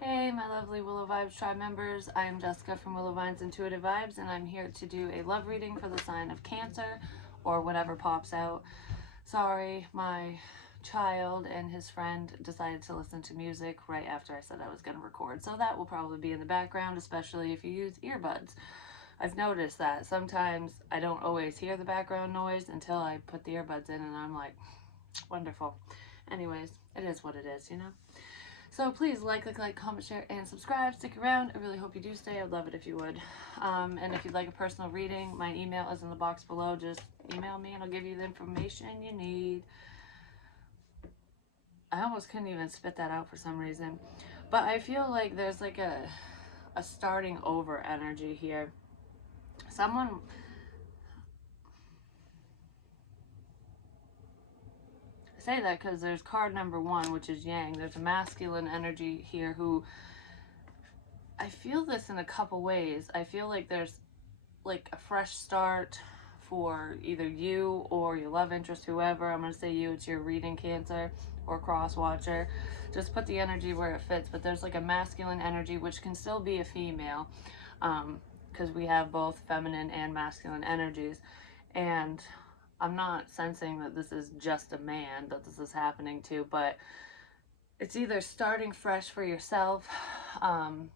Hey, my lovely Willow Vibes tribe members. I am Jessica from Willow Vines Intuitive Vibes, and I'm here to do a love reading for the sign of Cancer, or whatever pops out. Sorry, my child and his friend decided to listen to music right after I said I was going to record, so that will probably be in the background, especially if you use earbuds. I've noticed that sometimes I don't always hear the background noise until I put the earbuds in, and I'm like, wonderful. Anyways, it is what it is, you know? So please like, comment, share, and subscribe. Stick around. I really hope you do stay. I'd love it if you would. And if you'd like a personal reading, my email is in the box below. Just email me and I'll give you the information you need. I almost couldn't even spit that out for some reason. But I feel like there's like a starting over energy here. Someone... I say that because there's card number 1, which is Yang. There's a masculine energy here who... I feel this in a couple ways. I feel like there's like a fresh start for either you or your love interest, whoever. I'm going to say you, it's your reading Cancer or cross watcher. Just put the energy where it fits, but there's like a masculine energy, which can still be a female, because we have both feminine and masculine energies. And I'm not sensing that this is just a man that this is happening to, but it's either starting fresh for yourself,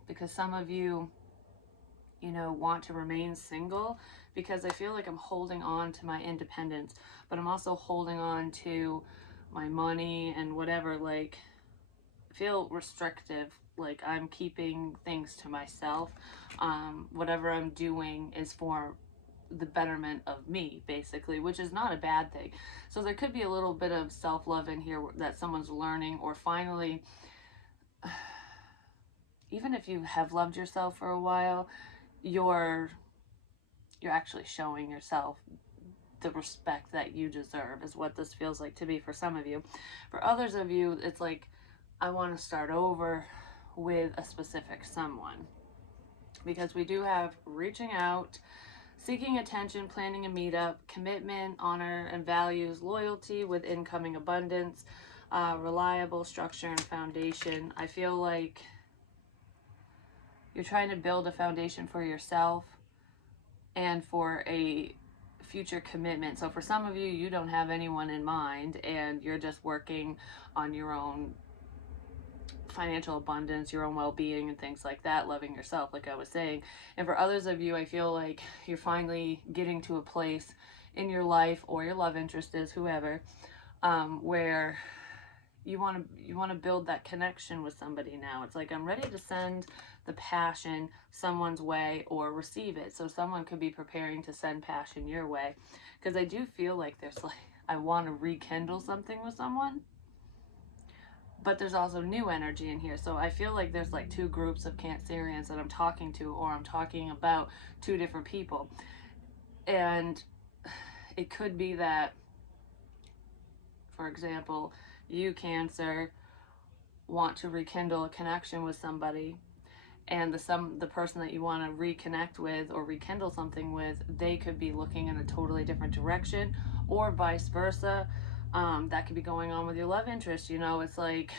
because some of you, want to remain single, because I feel like I'm holding on to my independence, but I'm also holding on to my money and whatever, like, feel restrictive, like I'm keeping things to myself. Whatever I'm doing is for the betterment of me, basically, which is not a bad thing. So there could be a little bit of self-love in here that someone's learning, or finally, even if you have loved yourself for a while, you're actually showing yourself the respect that you deserve, is what this feels like to be for some of you. For others of you, it's like, I want to start over with a specific someone, because we do have reaching out, seeking attention, planning a meetup, commitment, honor and values, loyalty with incoming abundance, reliable structure and foundation. I feel like you're trying to build a foundation for yourself and for a future commitment. So for some of you, you don't have anyone in mind and you're just working on your own financial abundance, your own well-being and things like that, loving yourself, like I was saying. And for others of you, I feel like you're finally getting to a place in your life, or your love interest is whoever, where you want to build that connection with somebody now. It's like, I'm ready to send the passion someone's way or receive it. So someone could be preparing to send passion your way, because I do feel like there's like, I want to rekindle something with someone, but there's also new energy in here. So I feel like there's like 2 groups of Cancerians that I'm talking to, or I'm talking about 2 different people. And it could be that, for example, you, Cancer, want to rekindle a connection with somebody, and the person that you want to reconnect with or rekindle something with, they could be looking in a totally different direction, or vice versa. That could be going on with your love interest. It's like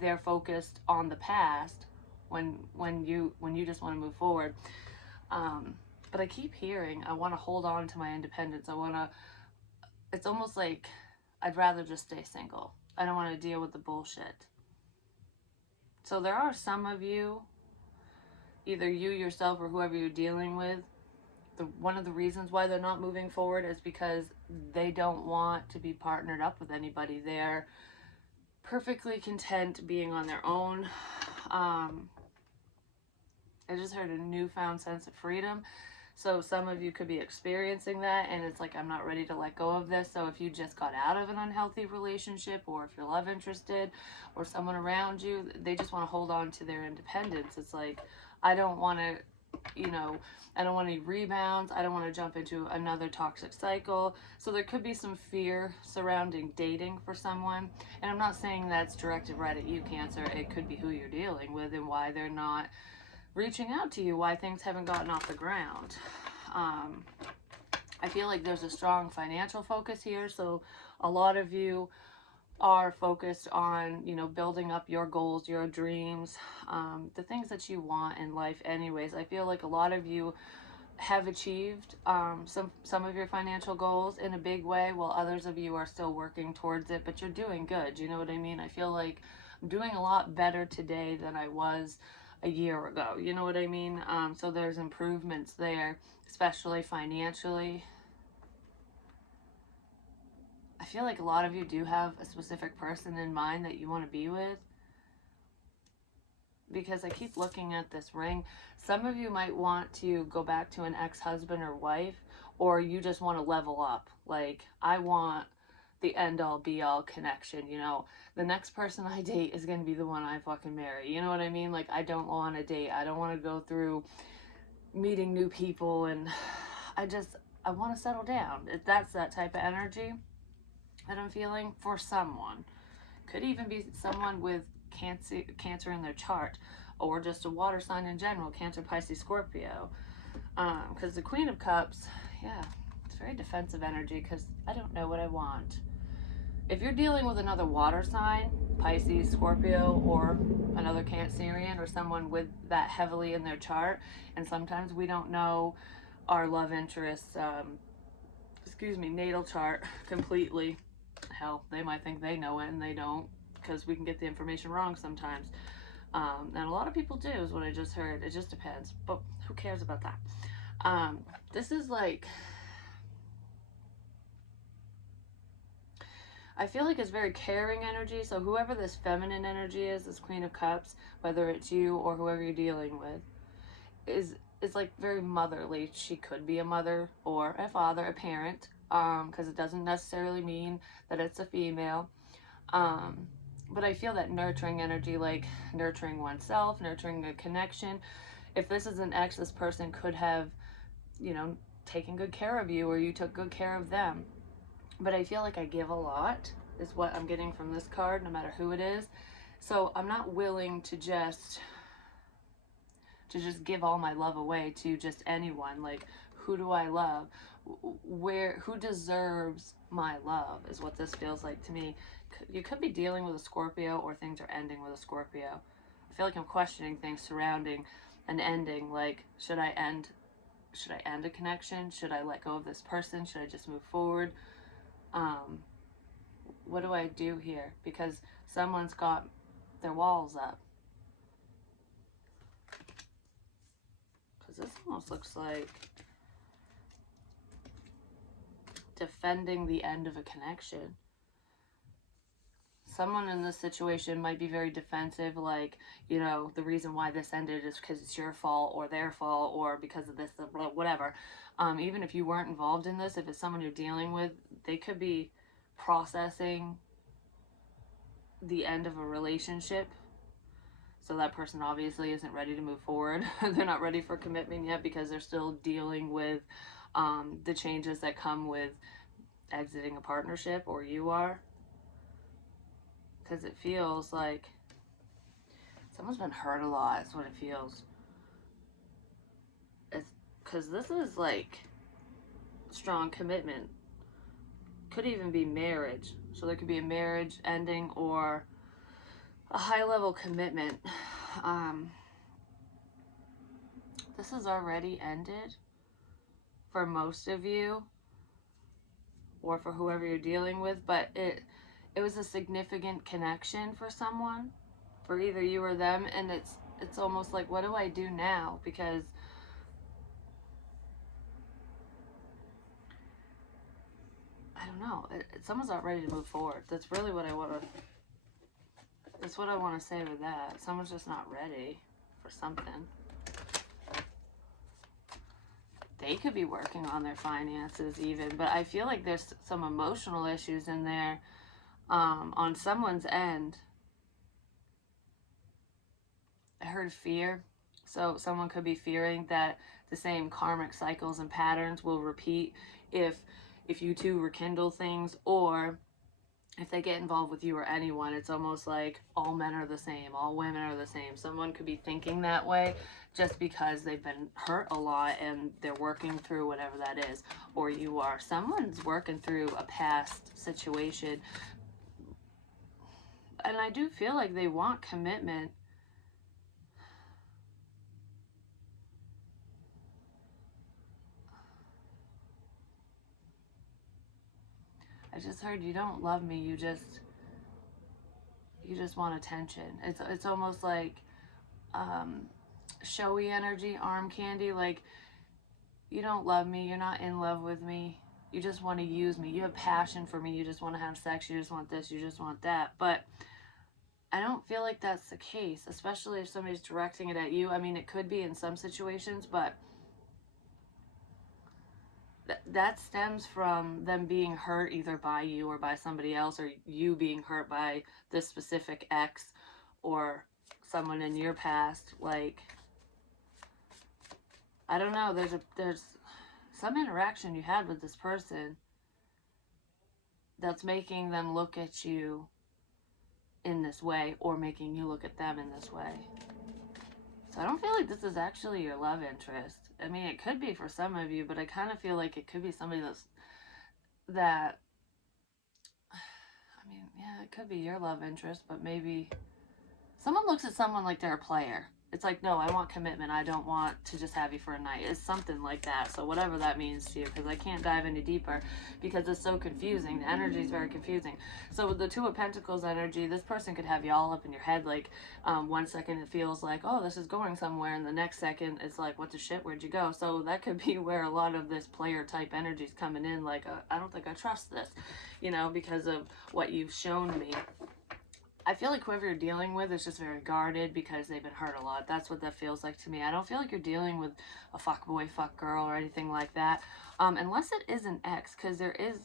they're focused on the past when you just want to move forward. But I keep hearing, I want to hold on to my independence. It's almost like I'd rather just stay single. I don't want to deal with the bullshit. So there are some of you, either you yourself or whoever you're dealing with, one of the reasons why they're not moving forward is because they don't want to be partnered up with anybody. They're perfectly content being on their own. I just heard a newfound sense of freedom. So some of you could be experiencing that, and it's like, I'm not ready to let go of this. So if you just got out of an unhealthy relationship, or if you're love interested, or someone around you, they just want to hold on to their independence. It's like, I don't want to, I don't want any rebounds. I don't want to jump into another toxic cycle. So there could be some fear surrounding dating for someone. And I'm not saying that's directed right at you, Cancer. It could be who you're dealing with and why they're not reaching out to you, why things haven't gotten off the ground. I feel like there's a strong financial focus here. So a lot of you are focused on, building up your goals, your dreams, the things that you want in life anyways. I feel like a lot of you have achieved some of your financial goals in a big way, while others of you are still working towards it, but you're doing good. You know what I mean? I feel like I'm doing a lot better today than I was a year ago. You know what I mean? So there's improvements there, especially financially. I feel like a lot of you do have a specific person in mind that you want to be with, because I keep looking at this ring. Some of you might want to go back to an ex-husband or wife, or you just want to level up. Like, I want the end all be all connection, the next person I date is going to be the one I fucking marry. You know what I mean? Like, I don't want to date. I don't want to go through meeting new people, and I want to settle down. That's that type of energy that I'm feeling for someone. Could even be someone with cancer in their chart, or just a water sign in general, Cancer, Pisces, Scorpio. Because the Queen of Cups, yeah, it's very defensive energy, because I don't know what I want. If you're dealing with another water sign, Pisces, Scorpio, or another Cancerian, or someone with that heavily in their chart, and sometimes we don't know our love interest, natal chart completely. Hell, they might think they know it and they don't, because we can get the information wrong sometimes. And a lot of people do, is what I just heard. It just depends, but who cares about that? This is like, I feel like it's very caring energy. So whoever this feminine energy is, this Queen of Cups, whether it's you or whoever you're dealing with, is like very motherly. She could be a mother or a father, a parent, because it doesn't necessarily mean that it's a female. But I feel that nurturing energy, like nurturing oneself, nurturing a connection. If this is an ex, this person could have, taken good care of you, or you took good care of them. But I feel like I give a lot, is what I'm getting from this card, no matter who it is. So I'm not willing to just give all my love away to just anyone. Like, who do I love? Who deserves my love, is what this feels like to me. You could be dealing with a Scorpio, or things are ending with a Scorpio. I feel like I'm questioning things surrounding an ending. Like, should I end a connection? Should I let go of this person? Should I just move forward? What do I do here? Because someone's got their walls up. Because this almost looks like defending the end of a connection. Someone in this situation might be very defensive, like, the reason why this ended is because it's your fault or their fault, or because of this, whatever. Even if you weren't involved in this, if it's someone you're dealing with, they could be processing the end of a relationship. So that person obviously isn't ready to move forward. They're not ready for commitment yet, because they're still dealing with the changes that come with exiting a partnership, or you are. Because it feels like someone's been hurt a lot, is what it feels. It's because this is like strong commitment. Could even be marriage. So there could be a marriage ending, or a high level commitment. This has already ended for most of you, or for whoever you're dealing with, but it was a significant connection for someone, for either you or them, and it's almost like, what do I do now? Because I don't know, someone's not ready to move forward. That's really what I want to, that's what I want to say with that. Someone's just not ready for something. They could be working on their finances even, but I feel like there's some emotional issues in there on someone's end. I heard fear. So someone could be fearing that the same karmic cycles and patterns will repeat if you two rekindle things, or if they get involved with you or anyone. It's almost like all men are the same, all women are the same. Someone could be thinking that way just because they've been hurt a lot and they're working through whatever that is. Or you are. Someone's working through a past situation, and I do feel like they want commitment. I just heard you don't love me, you just want attention. It's almost like showy energy, arm candy, like you don't love me, you're not in love with me. You just want to use me. You have passion for me. You just want to have sex. You just want this. You just want that. But I don't feel like that's the case, especially if somebody's directing it at you. I mean, it could be in some situations, but that stems from them being hurt either by you or by somebody else, or you being hurt by this specific ex or someone in your past. Like, I don't know, there's some interaction you had with this person that's making them look at you in this way, or making you look at them in this way. So I don't feel like this is actually your love interest. I mean, it could be for some of you, but I kind of feel like it could be somebody that, I mean, yeah, it could be your love interest, but maybe someone looks at someone like they're a player. It's like, no, I want commitment. I don't want to just have you for a night. It's something like that. So whatever that means to you, because I can't dive any deeper because it's so confusing. The energy is very confusing. So with the Two of Pentacles energy, this person could have you all up in your head. Like, 1 second it feels like, oh, this is going somewhere. And the next second it's like, what the shit, where'd you go? So that could be where a lot of this player type energy is coming in. Like, I don't think I trust this, because of what you've shown me. I feel like whoever you're dealing with is just very guarded because they've been hurt a lot. That's what that feels like to me. I don't feel like you're dealing with a fuck boy, fuck girl, or anything like that. Unless it is an ex, because there is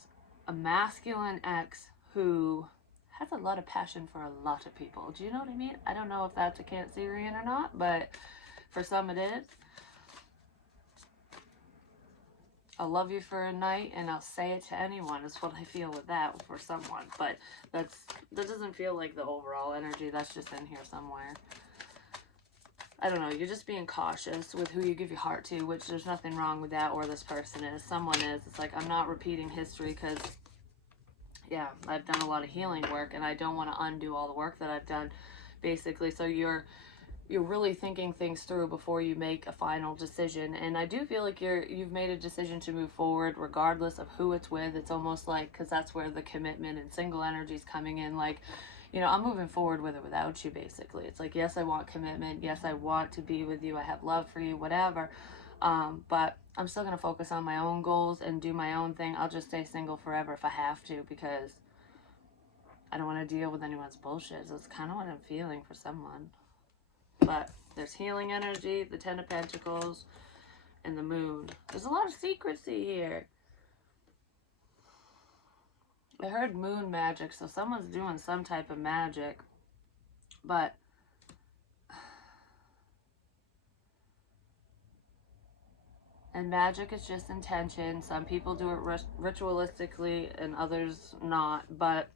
a masculine ex who has a lot of passion for a lot of people. Do you know what I mean? I don't know if that's a Cancerian or not, but for some it is. I'll love you for a night and I'll say it to anyone is what I feel with that for someone. But that doesn't feel like the overall energy. That's just in here somewhere. I don't know. You're just being cautious with who you give your heart to, which there's nothing wrong with that, or this person is. Someone is. It's like, I'm not repeating history because, yeah, I've done a lot of healing work and I don't want to undo all the work that I've done, basically. So you're really thinking things through before you make a final decision. And I do feel like you've made a decision to move forward regardless of who it's with. It's almost like, because that's where the commitment and single energy is coming in, like, I'm moving forward with it without you, basically. It's like, yes, I want commitment, yes, I want to be with you, I have love for you, whatever, but I'm still going to focus on my own goals and do my own thing. I'll just stay single forever if I have to, because I don't want to deal with anyone's bullshit. So it's kind of what I'm feeling for someone. But there's healing energy, the Ten of Pentacles, and the Moon. There's a lot of secrecy here. I heard moon magic, so someone's doing some type of magic. But and magic is just intention. Some people do it ritualistically and others not. But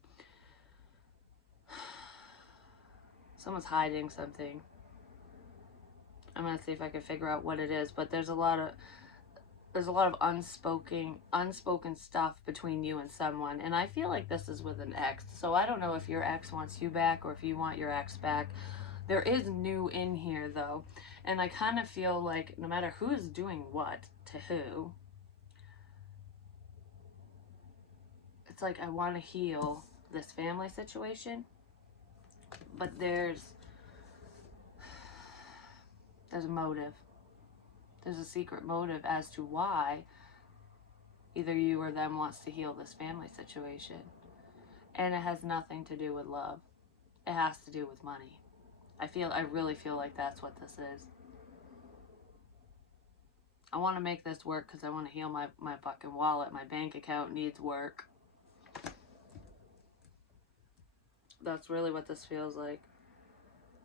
someone's hiding something. I'm going to see if I can figure out what it is, but there's a lot of unspoken stuff between you and someone, and I feel like this is with an ex. So I don't know if your ex wants you back or if you want your ex back. There is new in here though, and I kind of feel like no matter who is doing what to who, it's like I want to heal this family situation, but there's a motive. There's a secret motive as to why either you or them wants to heal this family situation. And it has nothing to do with love. It has to do with money. I really feel like that's what this is. I want to make this work because I want to heal my fucking wallet. My bank account needs work. That's really what this feels like.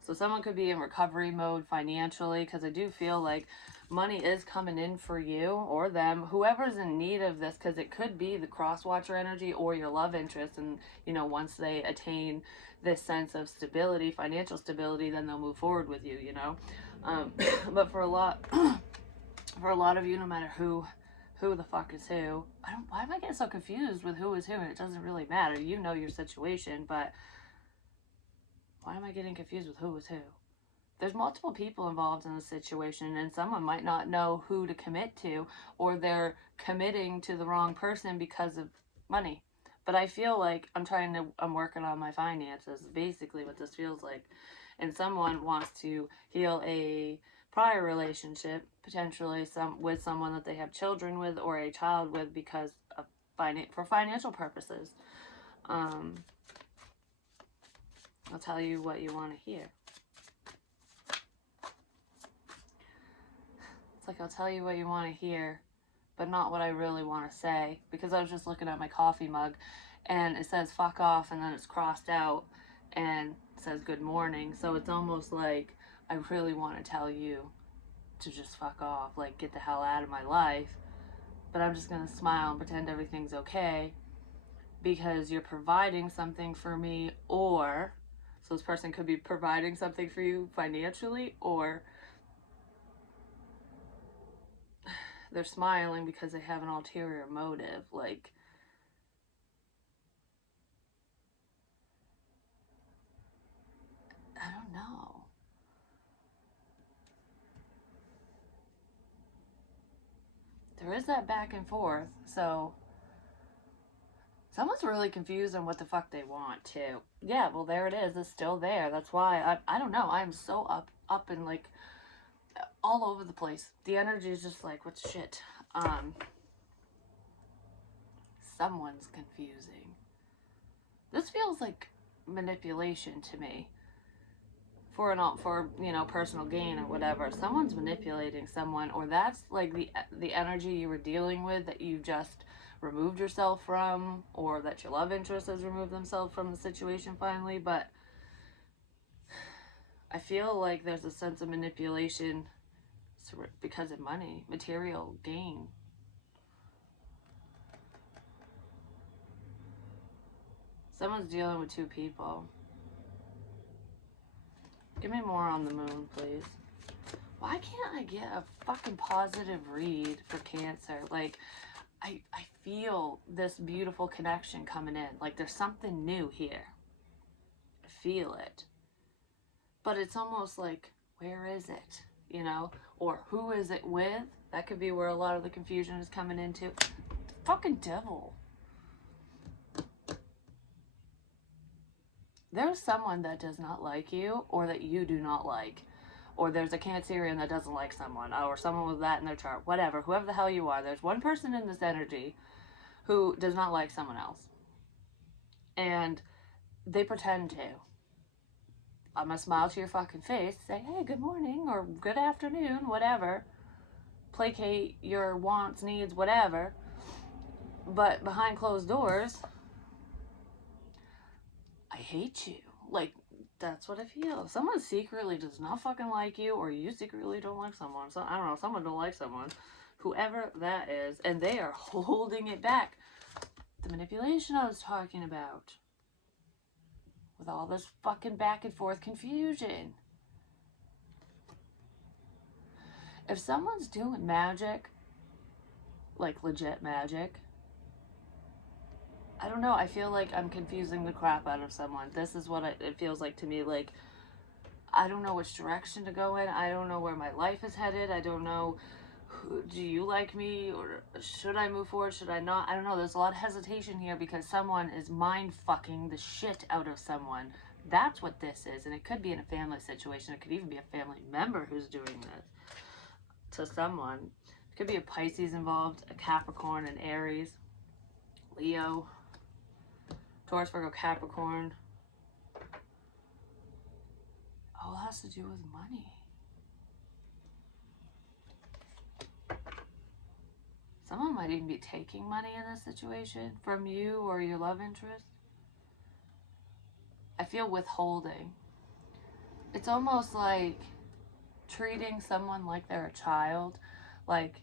So someone could be in recovery mode financially, because I do feel like money is coming in for you or them, whoever's in need of this, because it could be the cross-watcher energy or your love interest. And, once they attain this sense of stability, financial stability, then they'll move forward with you, But for a lot of you, no matter who the fuck is who, why am I getting so confused with who is who? And it doesn't really matter. You know your situation, but Why am I getting confused with who is who? There's multiple people involved in the situation, and someone might not know who to commit to, or they're committing to the wrong person because of money. But I feel like I'm working on my finances, basically what this feels like. And someone wants to heal a prior relationship, potentially with someone that they have children with or a child with, because of for financial purposes. Um, I'll tell you what you want to hear. It's like I'll tell you what you want to hear, but not what I really want to say, because I was just looking at my coffee mug and it says fuck off and then it's crossed out and it says good morning. So it's almost like I really want to tell you to just fuck off, like get the hell out of my life. But I'm just going to smile and pretend everything's okay because you're providing something for me, or so this person could be providing something for you financially, or they're smiling because they have an ulterior motive. Like, I don't know. There is that back and forth. So someone's really confused on what the fuck they want too. Yeah, well there it is. It's still there. That's why I don't know. I'm so up and like all over the place. The energy is just like, what shit. Someone's confusing. This feels like manipulation to me. For personal gain or whatever. Someone's manipulating someone, or that's like the energy you were dealing with that you just removed yourself from, or that your love interest has removed themselves from the situation finally. But I feel like there's a sense of manipulation because of money, material gain. Someone's dealing with two people. Give me more on the moon, please. Why can't I get a fucking positive read for Cancer? Like, I feel this beautiful connection coming in. Like, there's something new here. I feel it. But it's almost like, where is it? You know? Or who is it with? That could be where a lot of the confusion is coming into. The fucking devil. There's someone that does not like you, or that you do not like. Or there's a Cancerian that doesn't like someone, or someone with that in their chart. Whatever, whoever the hell you are, there's one person in this energy who does not like someone else. And they pretend to. I'm gonna smile to your fucking face, say, hey, good morning, or good afternoon, whatever. Placate your wants, needs, whatever. But behind closed doors, I hate you. Like, that's what I feel. Someone secretly does not fucking like you, or you secretly don't like someone. So I don't know, someone don't like someone. Whoever that is, and they are holding it back. The manipulation I was talking about. With all this fucking back and forth confusion. If someone's doing magic, like legit magic, I don't know, I feel like I'm confusing the crap out of someone. This is what it feels like to me. Like, I don't know which direction to go in. I don't know where my life is headed. I don't know, do you like me, or should I move forward, should I not? I don't know, there's a lot of hesitation here because someone is mind fucking the shit out of someone. That's what this is. And it could be in a family situation. It could even be a family member who's doing this to someone. It could be a Pisces involved, a Capricorn, an Aries, Leo, Taurus, Virgo, Capricorn. All has to do with money. Someone might even be taking money in this situation from you or your love interest. I feel withholding. It's almost like treating someone like they're a child. Like,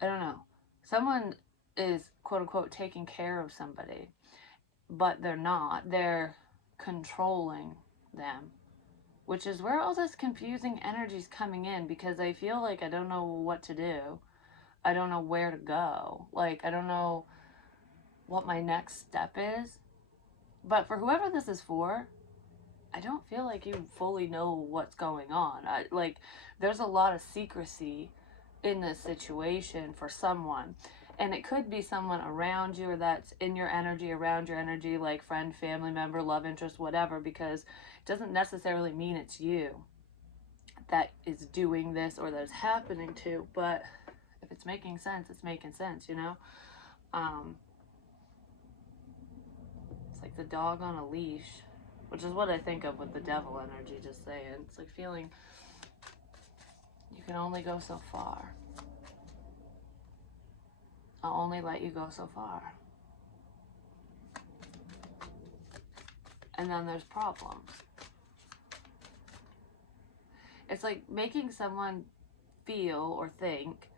I don't know. Someone is, quote unquote, taking care of somebody, but they're not. They're controlling them, which is where all this confusing energy is coming in, because I feel like I don't know what to do. I don't know where to go. Like, I don't know what my next step is. But for whoever this is for, I don't feel like you fully know what's going on. Like, there's a lot of secrecy in this situation for someone. And it could be someone around you or that's in your energy, around your energy, like friend, family member, love interest, whatever, because it doesn't necessarily mean it's you that is doing this or that is happening to. But if it's making sense, it's making sense, you know? Um, it's like the dog on a leash, which is what I think of with the devil energy, just saying. It's like feeling you can only go so far. I'll only let you go so far. And then there's problems. It's like making someone feel or think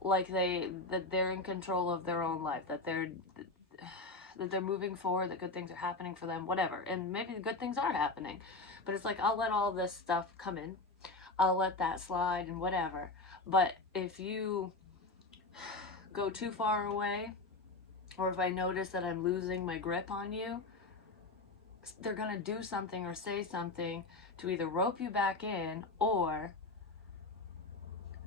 like they're in control of their own life, that they're moving forward, that good things are happening for them, whatever. And maybe the good things are happening. But it's like, I'll let all this stuff come in. I'll let that slide and whatever. But if you go too far away, or if I notice that I'm losing my grip on you, they're going to do something or say something to either rope you back in or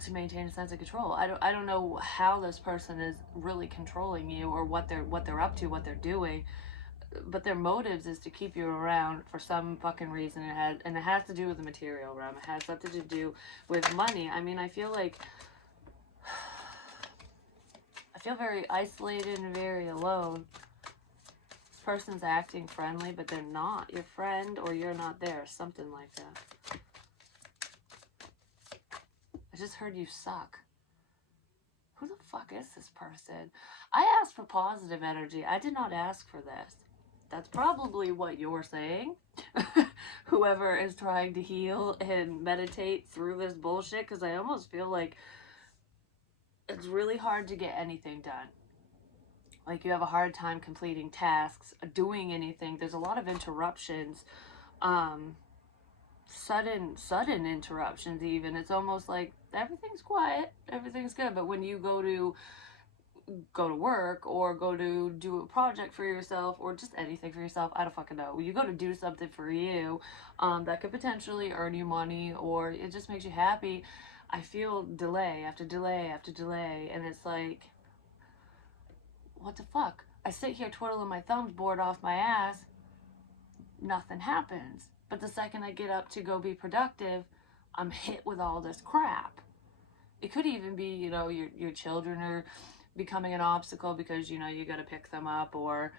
to maintain a sense of control. I don't know how this person is really controlling you or what they're up to, what they're doing, but their motives is to keep you around for some fucking reason. It has to do with the material realm. It has something to do with money. I mean, I feel very isolated and very alone. This person's acting friendly, but they're not your friend, or you're not there, something like that. I just heard you suck. Who the fuck is this person? I asked for positive energy. I did not ask for this. That's probably what you're saying. Whoever is trying to heal and meditate through this bullshit, because I almost feel like it's really hard to get anything done. Like, you have a hard time completing tasks, doing anything. There's a lot of interruptions. Sudden interruptions even. It's almost like everything's quiet, everything's good, but when you go to work or go to do a project for yourself or just anything for yourself, I don't fucking know, you go to do something for you that could potentially earn you money or it just makes you happy, I feel delay after delay after delay, and it's like, what the fuck? I sit here twiddling my thumbs, bored off my ass, nothing happens. But the second I get up to go be productive, I'm hit with all this crap. It could even be, your children are becoming an obstacle because, you got to pick them up, or,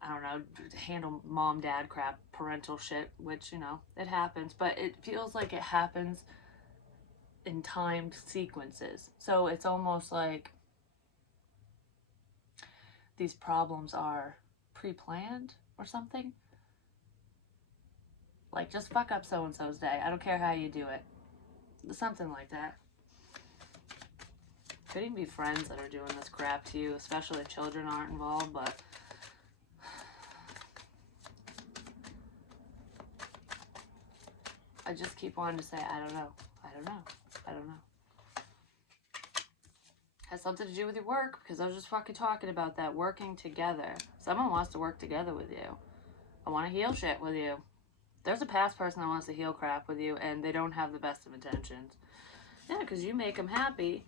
I don't know, handle mom, dad crap, parental shit, which, it happens. But it feels like it happens in timed sequences. So it's almost like these problems are pre-planned or something. Like, just fuck up so-and-so's day. I don't care how you do it. Something like that. Could even be friends that are doing this crap to you, especially if children aren't involved, but I just keep wanting to say, I don't know. Has something to do with your work, because I was just fucking talking about that, working together. Someone wants to work together with you. I want to heal shit with you. There's a past person that wants to heal crap with you, and they don't have the best of intentions. Yeah, because you make them happy,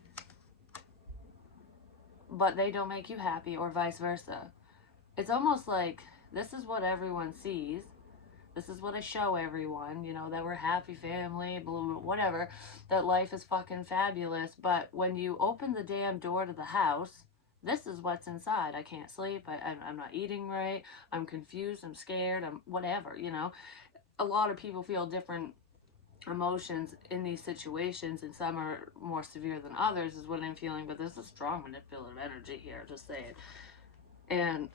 but they don't make you happy, or vice versa. It's almost like this is what everyone sees. This is what I show everyone, that we're a happy family, whatever, that life is fucking fabulous. But when you open the damn door to the house, this is what's inside. I can't sleep. I'm not eating right. I'm confused. I'm scared. I'm whatever, A lot of people feel different emotions in these situations, and some are more severe than others, is what I'm feeling. But there's a strong manipulative energy here, just saying. And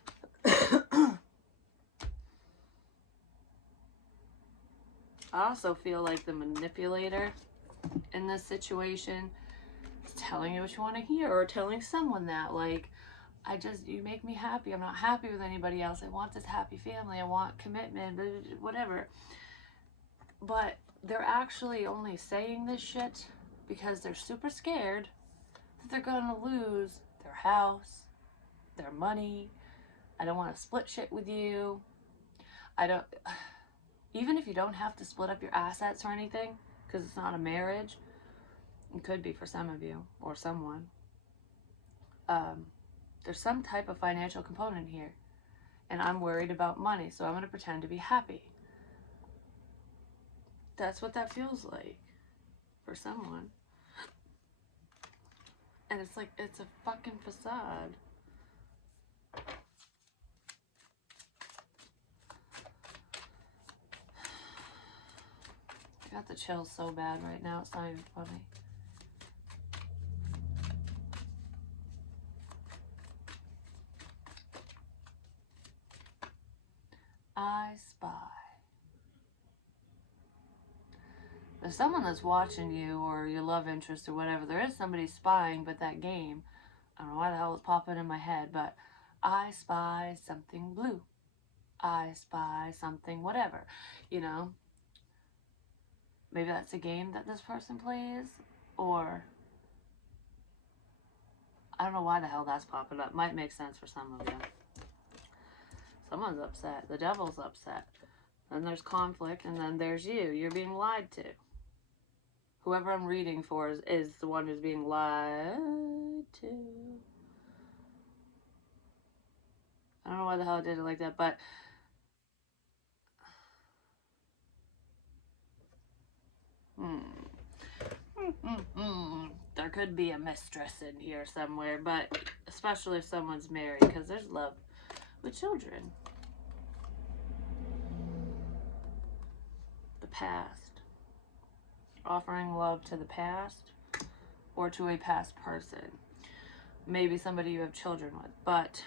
I also feel like the manipulator in this situation is telling you what you want to hear, or telling someone that, like, you make me happy. I'm not happy with anybody else. I want this happy family. I want commitment, whatever. But they're actually only saying this shit because they're super scared that they're going to lose their house, their money. I don't want to split shit with you. even if you don't have to split up your assets or anything, because it's not a marriage, it could be for some of you or someone. There's some type of financial component here, and I'm worried about money, so I'm going to pretend to be happy. That's what that feels like for someone. And it's like, it's a fucking facade. I got the chills so bad right now, it's not even funny. I spy. There's someone that's watching you, or your love interest, or whatever. There is somebody spying, but that game, I don't know why the hell it's popping in my head, but I spy something blue. I spy something whatever, you know? Maybe that's a game that this person plays, or I don't know why the hell that's popping up. Might make sense for some of you. Someone's upset. The devil's upset. Then there's conflict, and then there's you. You're being lied to. Whoever I'm reading for is the one who's being lied to. I don't know why the hell I did it like that, but there could be a mistress in here somewhere, but especially if someone's married, because there's love with children. The past. Offering love to the past or to a past person. Maybe somebody you have children with, but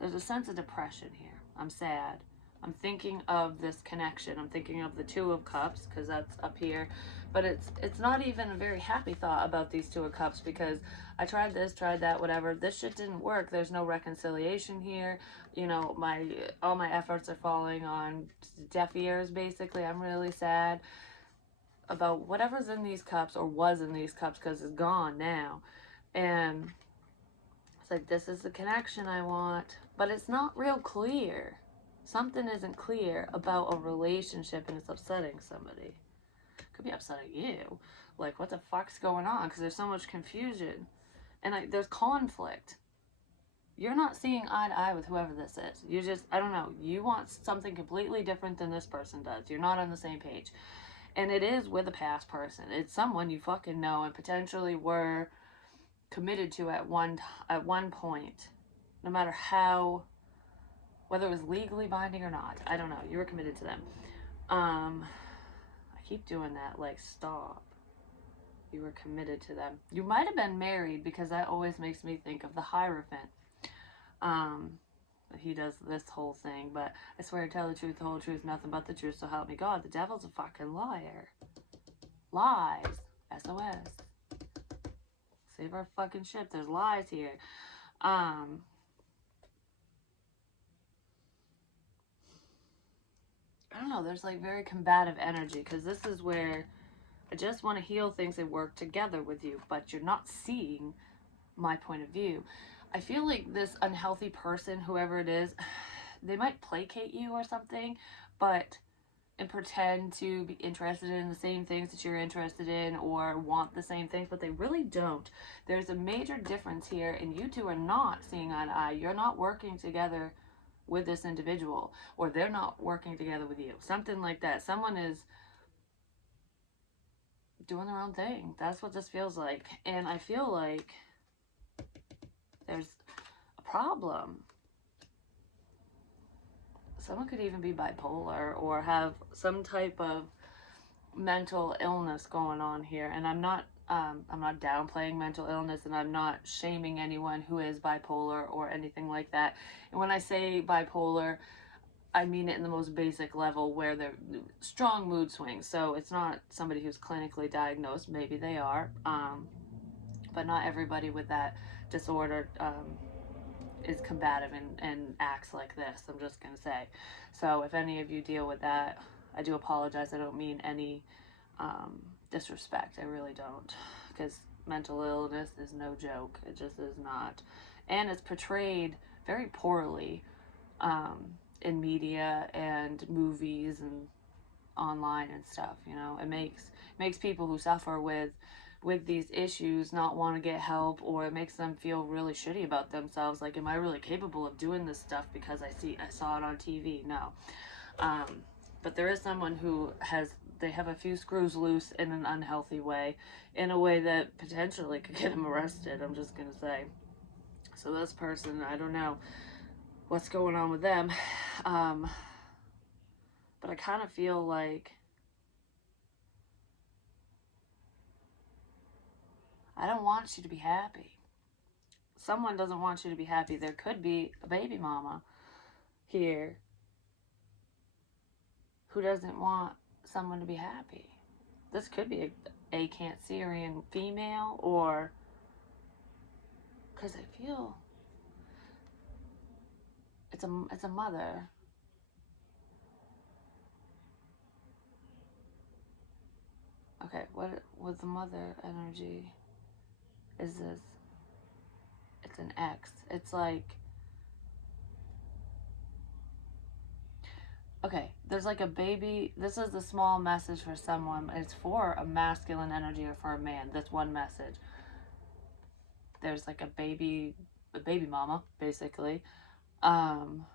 there's a sense of depression here. I'm sad. I'm thinking of this connection. I'm thinking of the Two of Cups, because that's up here. But it's not even a very happy thought about these Two of Cups, because I tried this, tried that, whatever. This shit didn't work. There's no reconciliation here. You know, all my efforts are falling on deaf ears, basically. I'm really sad about whatever's in these cups, or was in these cups, because it's gone now. And it's like, this is the connection I want, but it's not real clear. Something isn't clear about a relationship, and it's upsetting somebody. Could be upsetting you. Like, what the fuck's going on? Because there's so much confusion. And there's conflict. You're not seeing eye to eye with whoever this is. You just, I don't know, you want something completely different than this person does. You're not on the same page. And it is with a past person. It's someone you fucking know and potentially were committed to at one point. No matter how, whether it was legally binding or not, I don't know, you were committed to them. I keep doing that, like, stop. You were committed to them. You might have been married, because that always makes me think of the Hierophant. He does this whole thing, but I swear to tell the truth, the whole truth, nothing but the truth, so help me God. The devil's a fucking liar. Lies. SOS. Save our fucking shit. There's lies here. I don't know, there's like very combative energy, because this is where I just want to heal things and work together with you, but you're not seeing my point of view. I feel like this unhealthy person, whoever it is, they might placate you or something, and pretend to be interested in the same things that you're interested in, or want the same things, but they really don't. There's a major difference here, and you two are not seeing eye to eye. You're not working together with this individual, or they're not working together with you. Something like that. Someone is doing their own thing. That's what this feels like. And I feel like there's a problem. Someone could even be bipolar or have some type of mental illness going on here. And I'm not downplaying mental illness, and I'm not shaming anyone who is bipolar or anything like that. And when I say bipolar, I mean it in the most basic level, where they're strong mood swings. So it's not somebody who's clinically diagnosed. Maybe they are, but not everybody with that disorder is combative and acts like this. I'm just gonna say. So if any of you deal with that, I do apologize. I don't mean any disrespect. I really don't, because mental illness is no joke. It just is not, and it's portrayed very poorly in media and movies and online and stuff. You know, it makes people who suffer with these issues not want to get help, or it makes them feel really shitty about themselves. Like, am I really capable of doing this stuff because I saw it on TV? No. Um, but there is someone who they have a few screws loose in an unhealthy way, in a way that potentially could get them arrested. I'm just gonna say. So this person, I don't know what's going on with them. Um, but I kind of feel like I don't want you to be happy. Someone doesn't want you to be happy. There could be a baby mama here who doesn't want someone to be happy. This could be a Cancerian female, or because I feel it's a mother. Okay, what with the mother energy is this? It's an X. It's like, okay, there's like a baby. This is a small message for someone. It's for a masculine energy or for a man. This one message. There's like a baby mama, basically. Um,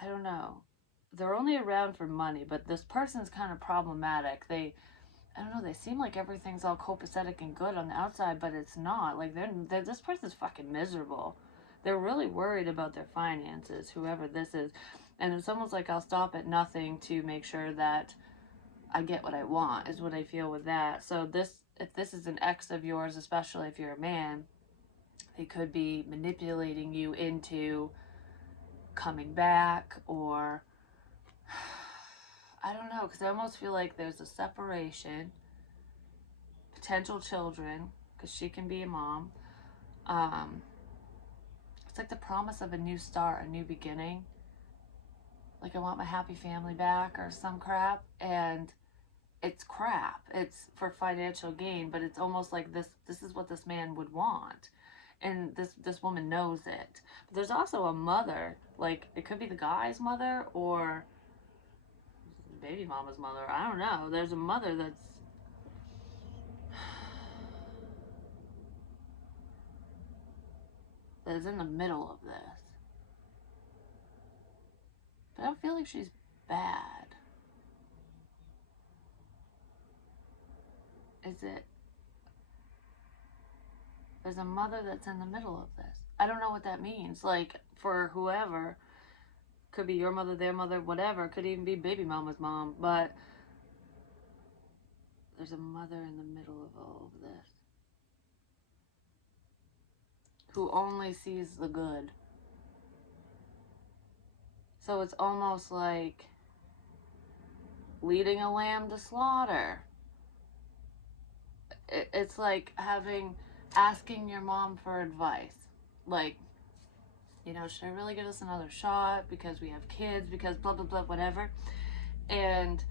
I don't know. They're only around for money, but this person's kind of problematic. I don't know, they seem like everything's all copacetic and good on the outside, but it's not. Like, this person's fucking miserable. They're really worried about their finances, whoever this is. And it's almost like I'll stop at nothing to make sure that I get what I want, is what I feel with that. So if this is an ex of yours, especially if you're a man, they could be manipulating you into coming back, or I don't know, because I almost feel like there's a separation, potential children, because she can be a mom. Um, it's like the promise of a new start, a new beginning. Like, I want my happy family back or some crap, and it's crap. It's for financial gain, but it's almost like this is what this man would want. And this woman knows it. But there's also a mother, like it could be the guy's mother or baby mama's mother. I don't know. There's a mother that's in the middle of this. But I don't feel like she's bad. Is it? There's a mother that's in the middle of this. I don't know what that means. Like, for whoever, could be your mother, their mother, whatever. Could even be baby mama's mom. But there's a mother in the middle of all of this who only sees the good. So it's almost like leading a lamb to slaughter. It's like asking your mom for advice. Like, you know, should I really give this another shot because we have kids, because blah, blah, blah, whatever. And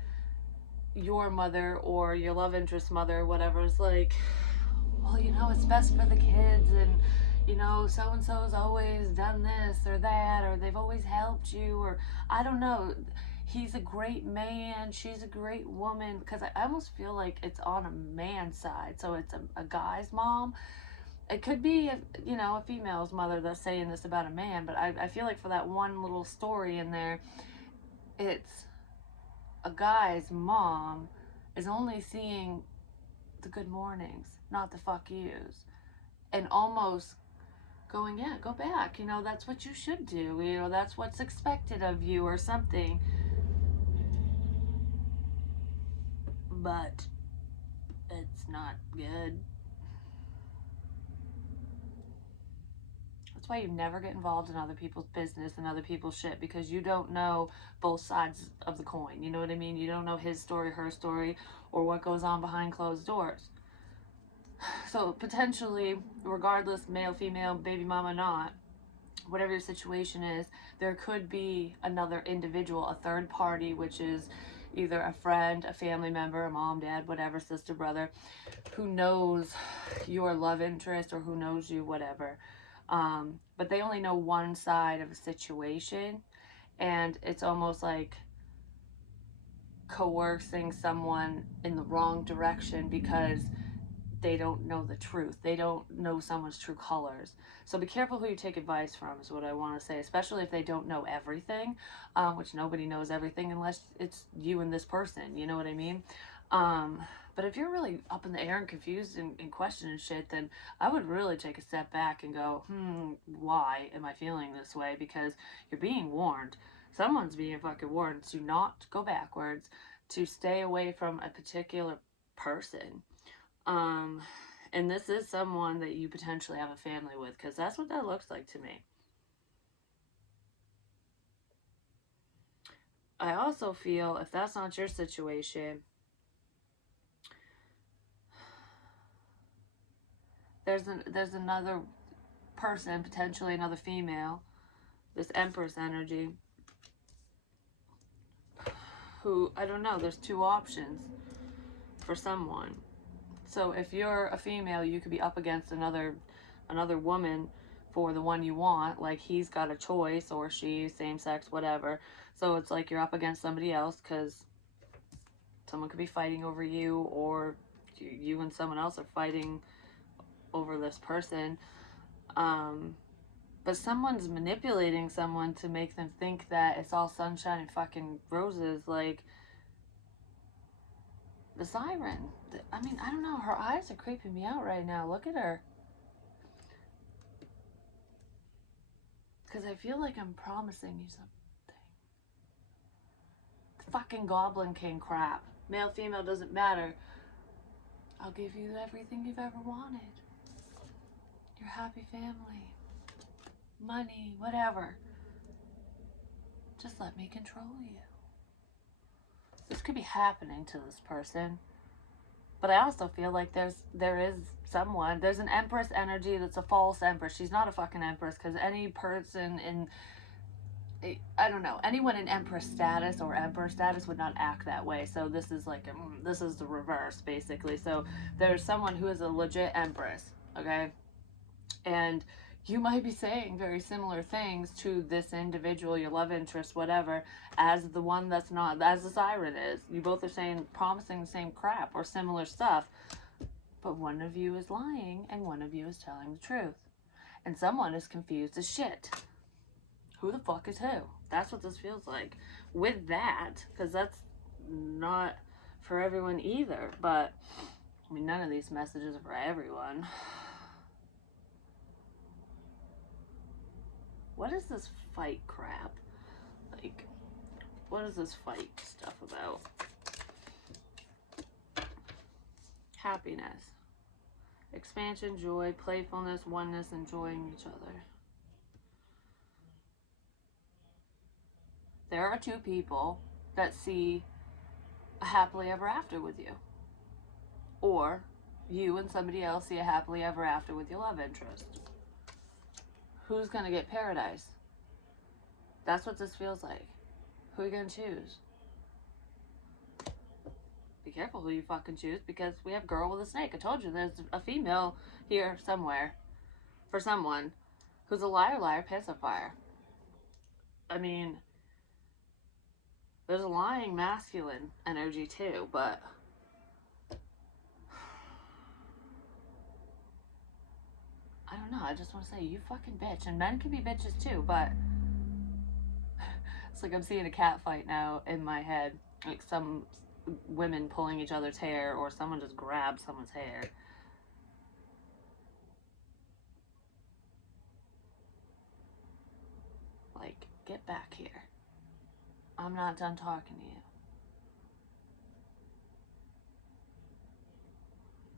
your mother or your love interest mother, whatever, is like, well, you know, it's best for the kids, and you know, so and so's always done this or that, or they've always helped you, or I don't know. He's a great man, she's a great woman, because I almost feel like it's on a man's side. So it's a guy's mom. It could be, you know, a female's mother that's saying this about a man, but I feel like for that one little story in there, it's a guy's mom is only seeing the good mornings, not the fuck yous, and almost going, yeah, go back, you know, that's what you should do, you know, that's what's expected of you or something. But it's not good. That's why you never get involved in other people's business and other people's shit, because you don't know both sides of the coin. You know what I mean? You don't know his story, her story, or what goes on behind closed doors. So potentially, regardless, male, female, baby mama, not, whatever your situation is, there could be another individual, a third party, which is either a friend, a family member, a mom, dad, whatever, sister, brother, who knows your love interest or who knows you, whatever. But they only know one side of a situation, And it's almost like coercing someone in the wrong direction because they don't know the truth. They don't know someone's true colors. So be careful who you take advice from, is what I want to say, especially if they don't know everything, which nobody knows everything unless it's you and this person. You know what I mean? Um, but if you're really up in the air and confused and questioning shit, then I would really take a step back and go, why am I feeling this way? Because you're being warned. Someone's being fucking warned to not go backwards, to stay away from a particular person. Um, and this is someone that you potentially have a family with, because that's what that looks like to me. I also feel if that's not your situation, there's another person, potentially another female, this Empress energy, who, I don't know, there's two options for someone. So if you're a female, you could be up against another woman for the one you want. Like, he's got a choice, or she, same sex, whatever. So it's like you're up against somebody else because someone could be fighting over you, or you and someone else are fighting over this person. But someone's manipulating someone to make them think that it's all sunshine and fucking roses. Like, the siren. I mean, I don't know. Her eyes are creeping me out right now. Look at her. Because I feel like I'm promising you something. Fucking Goblin King crap. Male, female, doesn't matter. I'll give you everything you've ever wanted. Your happy family. Money, whatever. Just let me control you. This could be happening to this person. But I also feel like there is someone, there's an Empress energy that's a false Empress. She's not a fucking Empress, because any person in, I don't know, anyone in Empress status or Emperor status would not act that way. So this is like, this is the reverse, basically. So there's someone who is a legit Empress, okay? And you might be saying very similar things to this individual, your love interest, whatever, as the one that's not, as the siren is. You both are saying, promising the same crap or similar stuff, but one of you is lying and one of you is telling the truth. And someone is confused as shit. Who the fuck is who? That's what this feels like. With that, because that's not for everyone either, but I mean, none of these messages are for everyone. What is this fight crap? Like, what is this fight stuff about? Happiness. Expansion, joy, playfulness, oneness, enjoying each other. There are two people that see a happily ever after with you. Or you and somebody else see a happily ever after with your love interest. Who's going to get paradise? That's what this feels like. Who are you going to choose? Be careful who you fucking choose, because we have girl with a snake. I told you there's a female here somewhere for someone who's a liar, liar, pacifier. I mean, there's a lying masculine energy too, but I don't know. I just want to say, you fucking bitch. And men can be bitches too, but it's like I'm seeing a cat fight now in my head. Like some women pulling each other's hair, or someone just grabbed someone's hair. Like, get back here. I'm not done talking to you.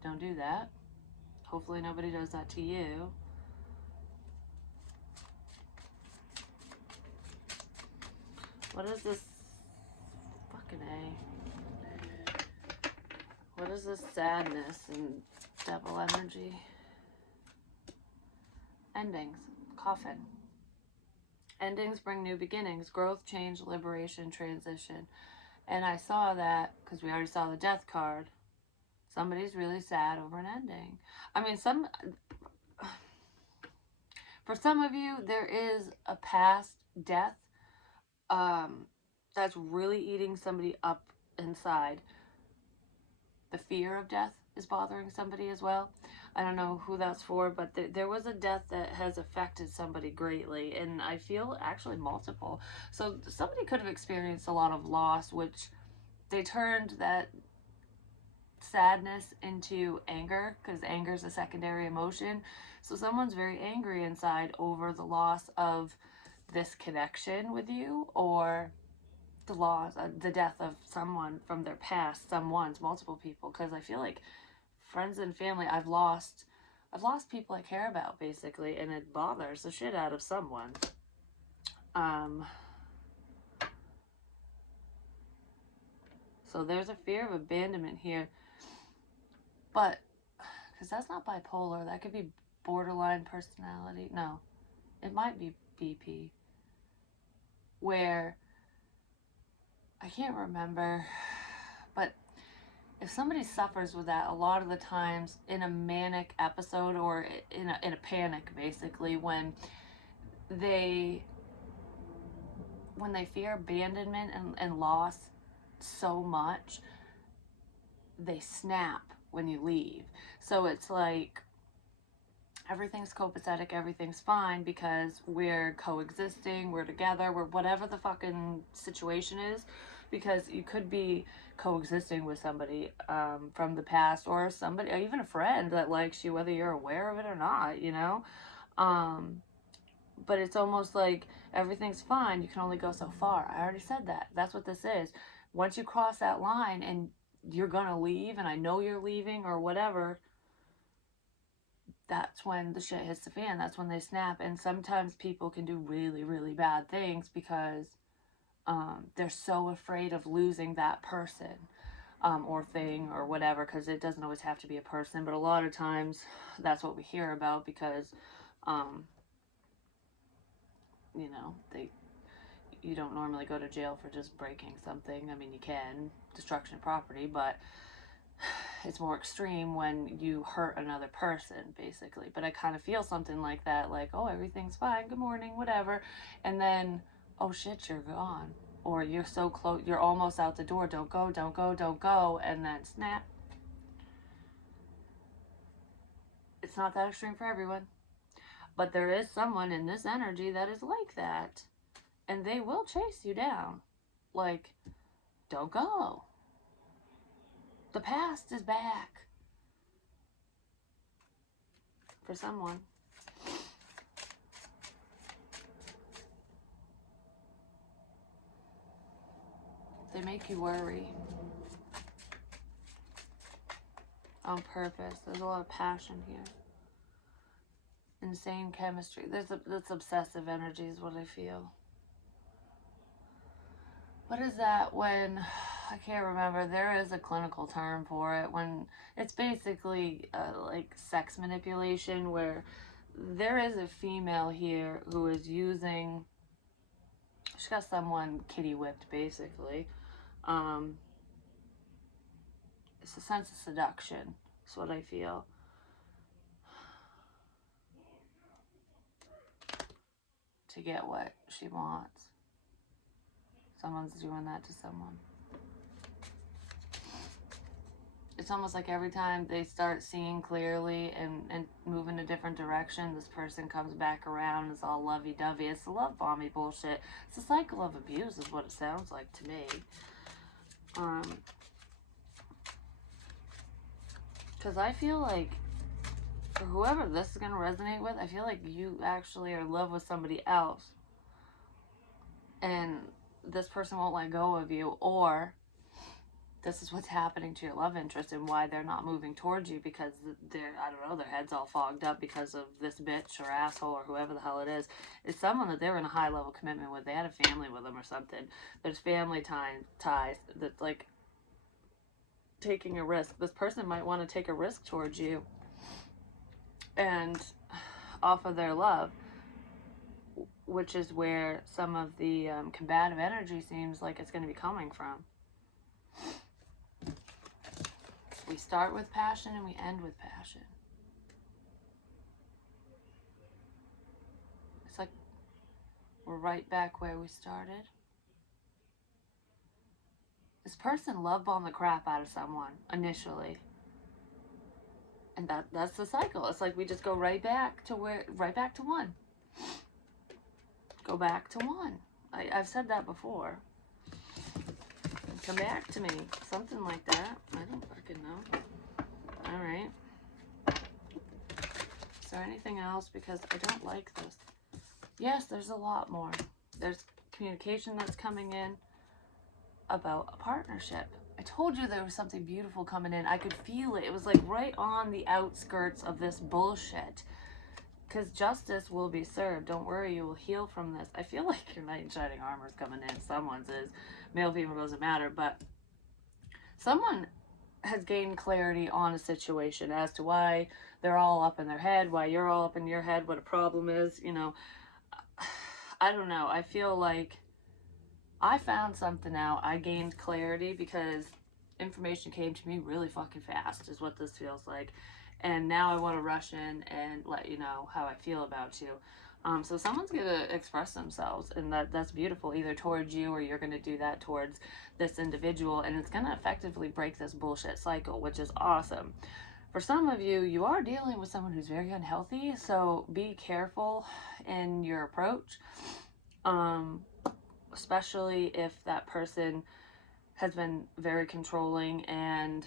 Don't do that. Hopefully nobody does that to you. What is this? Fucking A. What is this sadness and devil energy? Endings. Coffin. Endings bring new beginnings. Growth, change, liberation, transition. And I saw that because we already saw the death card. Somebody's really sad over an ending. I mean, for some of you, there is a past death that's really eating somebody up inside. The fear of death is bothering somebody as well. I don't know who that's for, but there was a death that has affected somebody greatly, and I feel actually multiple. So somebody could have experienced a lot of loss, which they turned that sadness into anger, because anger is a secondary emotion. So someone's very angry inside over the loss of this connection with you, or the loss, the death of someone from their past, someone's, multiple people. Because I feel like friends and family, I've lost people I care about, basically, and it bothers the shit out of someone. Um, so there's a fear of abandonment here, but because that's not bipolar, that could be borderline personality. No, it might be BP, where I can't remember, but if somebody suffers with that, a lot of the times in a manic episode, or in a panic, basically, they when they fear abandonment and loss so much, they snap when you leave. So it's like everything's copacetic, everything's fine because we're coexisting, we're together, we're whatever the fucking situation is. Because you could be coexisting with somebody from the past, or somebody, or even a friend that likes you, whether you're aware of it or not, you know? Um, but it's almost like everything's fine. You can only go so far. I already said that. That's what this is. Once you cross that line and you're gonna leave, and I know you're leaving or whatever, that's when the shit hits the fan. That's when they snap. And sometimes people can do really, really bad things because they're so afraid of losing that person, or thing or whatever, because it doesn't always have to be a person, but a lot of times that's what we hear about because, um, they you don't normally go to jail for just breaking something. I mean, you can, destruction of property, but it's more extreme when you hurt another person, basically. But I kind of feel something like that, like, oh, everything's fine, good morning, whatever. And then, oh shit, you're gone. Or you're so close, you're almost out the door, don't go, don't go, don't go. And then snap. It's not that extreme for everyone. But there is someone in this energy that is like that. And they will chase you down. Like, don't go. The past is back. For someone. They make you worry. On purpose. There's a lot of passion here. Insane chemistry. This obsessive energy is what I feel. What is that when, I can't remember, there is a clinical term for it, when it's basically like sex manipulation, where there is a female here who is using, she got someone kitty whipped, basically. Um, it's a sense of seduction. That's what I feel. To get what she wants. Someone's doing that to someone. It's almost like every time they start seeing clearly and move in a different direction, this person comes back around. It's all lovey-dovey. It's the love bomby bullshit. It's a cycle of abuse is what it sounds like to me. Because I feel like for whoever this is going to resonate with, I feel like you actually are in love with somebody else. And this person won't let go of you, or this is what's happening to your love interest and why they're not moving towards you, because they're, I don't know, their head's all fogged up because of this bitch or asshole or whoever the hell it is. It's someone that they were in a high level commitment with. They had a family with them or something. There's family ties that's like taking a risk. This person might want to take a risk towards you and off of their love, which is where some of the combative energy seems like it's going to be coming from. We start with passion and we end with passion. It's like we're right back where we started. This person love bombed the crap out of someone initially. And that's the cycle. It's like we just go right back to one. Go back to one. I've said that before. Come back to me. Something like that. I don't fucking know. Alright. Is there anything else? Because I don't like this. Yes, there's a lot more. There's communication that's coming in about a partnership. I told you there was something beautiful coming in. I could feel it. It was like right on the outskirts of this bullshit. Because justice will be served. Don't worry, you will heal from this. I feel like your knight in shining armor is coming in. Someone's is. Male, female, doesn't matter. But someone has gained clarity on a situation as to why they're all up in their head, why you're all up in your head, what a problem is. You know, I don't know. I feel like I found something out. I gained clarity because information came to me really fucking fast, is what this feels like. And now I want to rush in and let you know how I feel about you. So someone's going to express themselves, and that's beautiful, either towards you or you're going to do that towards this individual, and it's going to effectively break this bullshit cycle, which is awesome. For some of you, you are dealing with someone who's very unhealthy, so be careful in your approach, especially if that person has been very controlling and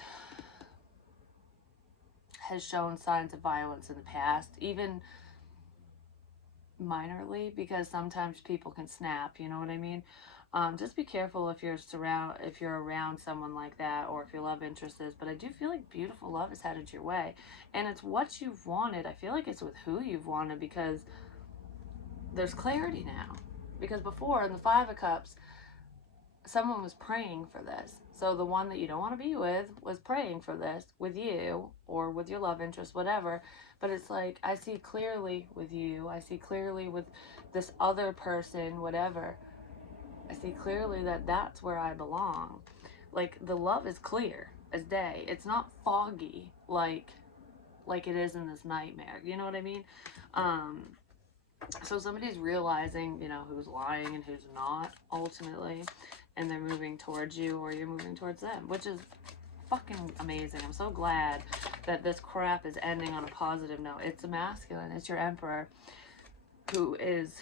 has shown signs of violence in the past, even minorly, because sometimes people can snap, you know what I mean? Just be careful if you're around someone like that, or if your love interest is. But I do feel like beautiful love is headed your way, and it's what you've wanted. I feel like it's with who you've wanted, because there's clarity now. Because before, in the Five of Cups, someone was praying for this. So the one that you don't want to be with was praying for this with you, or with your love interest, whatever. But it's like, I see clearly with you. I see clearly with this other person, whatever. I see clearly that that's where I belong. Like, the love is clear as day. It's not foggy like it is in this nightmare. You know what I mean? So somebody's realizing, you know, who's lying and who's not, ultimately, and they're moving towards you, or you're moving towards them, which is fucking amazing. I'm so glad that this crap is ending on a positive note. It's a masculine. It's your emperor who is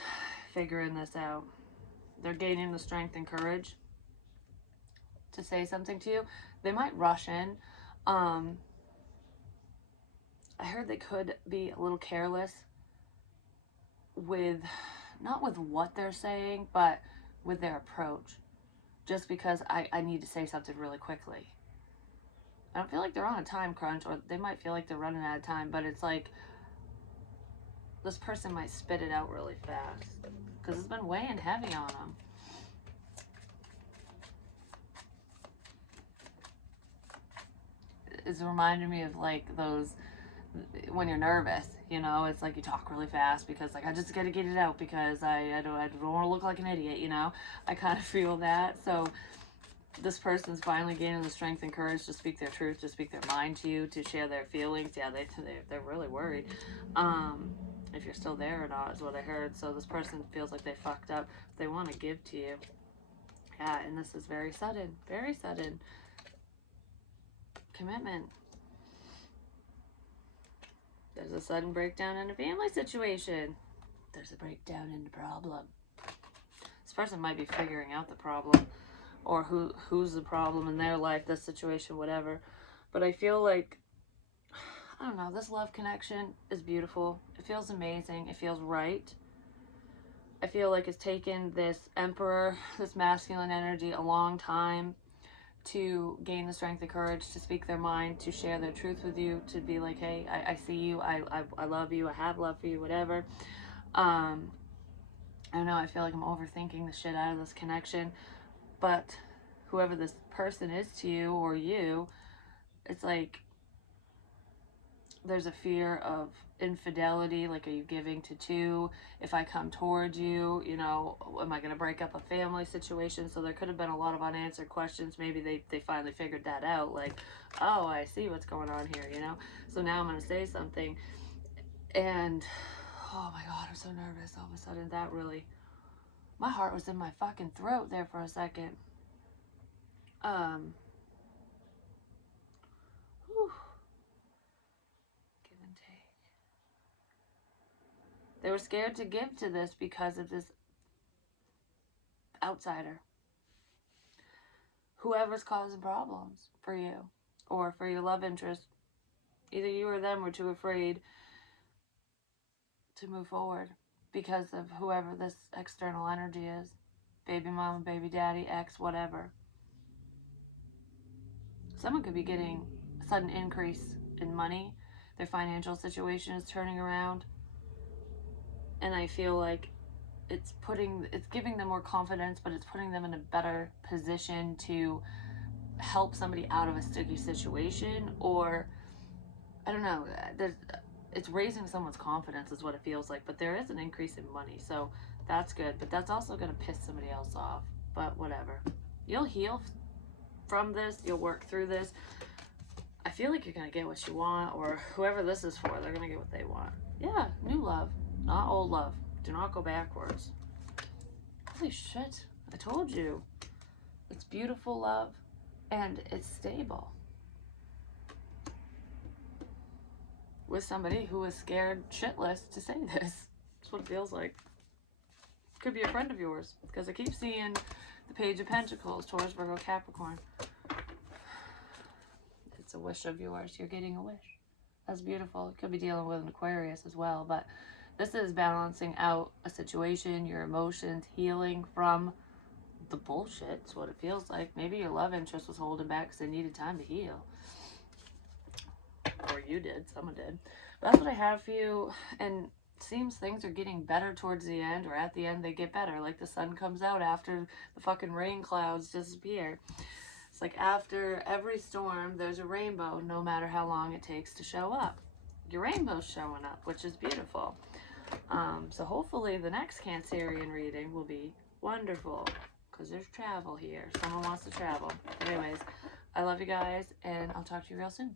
figuring this out. They're gaining the strength and courage to say something to you. They might rush in. I heard they could be a little careless with, not with what they're saying, but with their approach. Just because I need to say something really quickly. I don't feel like they're on a time crunch, or they might feel like they're running out of time, but it's like this person might spit it out really fast because it's been weighing heavy on them. It's reminding me of like those, when you're nervous, you know, it's like you talk really fast because like I just gotta get it out because I don't want to look like an idiot, you know. I kind of feel that. So this person's finally gaining the strength and courage to speak their truth, to speak their mind to you, to share their feelings. Yeah, they're really worried. If you're still there or not is what I heard. So this person feels like they fucked up. They want to give to you. Yeah, and this is very sudden commitment. There's a sudden breakdown in a family situation. There's a breakdown in the problem. This person might be figuring out the problem, or who's the problem in their life, this situation, whatever. But I feel like, I don't know, this love connection is beautiful. It feels amazing. It feels right. I feel like it's taken this emperor, this masculine energy, a long time to gain the strength and courage to speak their mind, to share their truth with you, to be like, hey, I see you, I love you, I have love for you, whatever. I don't know, I feel like I'm overthinking the shit out of this connection, but whoever this person is to you, or you, it's like there's a fear of infidelity. Like, are you giving to two? If I come towards you, you know, am I going to break up a family situation? So there could have been a lot of unanswered questions. Maybe they finally figured that out. Like, oh, I see what's going on here, you know? So now I'm going to say something. And, oh my God, I'm so nervous. All of a sudden, that really, my heart was in my fucking throat there for a second. Whew, give and take. They were scared to give to this because of this outsider. Whoever's causing problems for you or for your love interest, either you or them were too afraid to move forward because of whoever this external energy is. Baby mama, baby daddy, ex, whatever. Someone could be getting a sudden increase in money. Their financial situation is turning around. And I feel like it's giving them more confidence, but it's putting them in a better position to help somebody out of a sticky situation, or I don't know, it's raising someone's confidence is what it feels like. But there is an increase in money, so that's good. But that's also going to piss somebody else off. But whatever, you'll heal from this, you'll work through this. I feel like you're going to get what you want, or whoever this is for, they're going to get what they want. Yeah, new love, not old love. Do not go backwards. Holy shit, I told you. It's beautiful love, and it's stable. With somebody who is scared shitless to say this. That's what it feels like. Could be a friend of yours, because I keep seeing the Page of Pentacles, Taurus, Virgo, Capricorn. It's a wish of yours. You're getting a wish. That's beautiful. You could be dealing with an Aquarius as well, but this is balancing out a situation, your emotions, healing from the bullshit. It's what it feels like. Maybe your love interest was holding back because they needed time to heal. Or you did. Someone did. But that's what I have for you. And it seems things are getting better towards the end, or at the end they get better. Like the sun comes out after the fucking rain clouds disappear. It's like after every storm, there's a rainbow, no matter how long it takes to show up. Your rainbow's showing up, which is beautiful. So hopefully the next Cancerian reading will be wonderful, because there's travel here. Someone wants to travel. Anyways, I love you guys, and I'll talk to you real soon.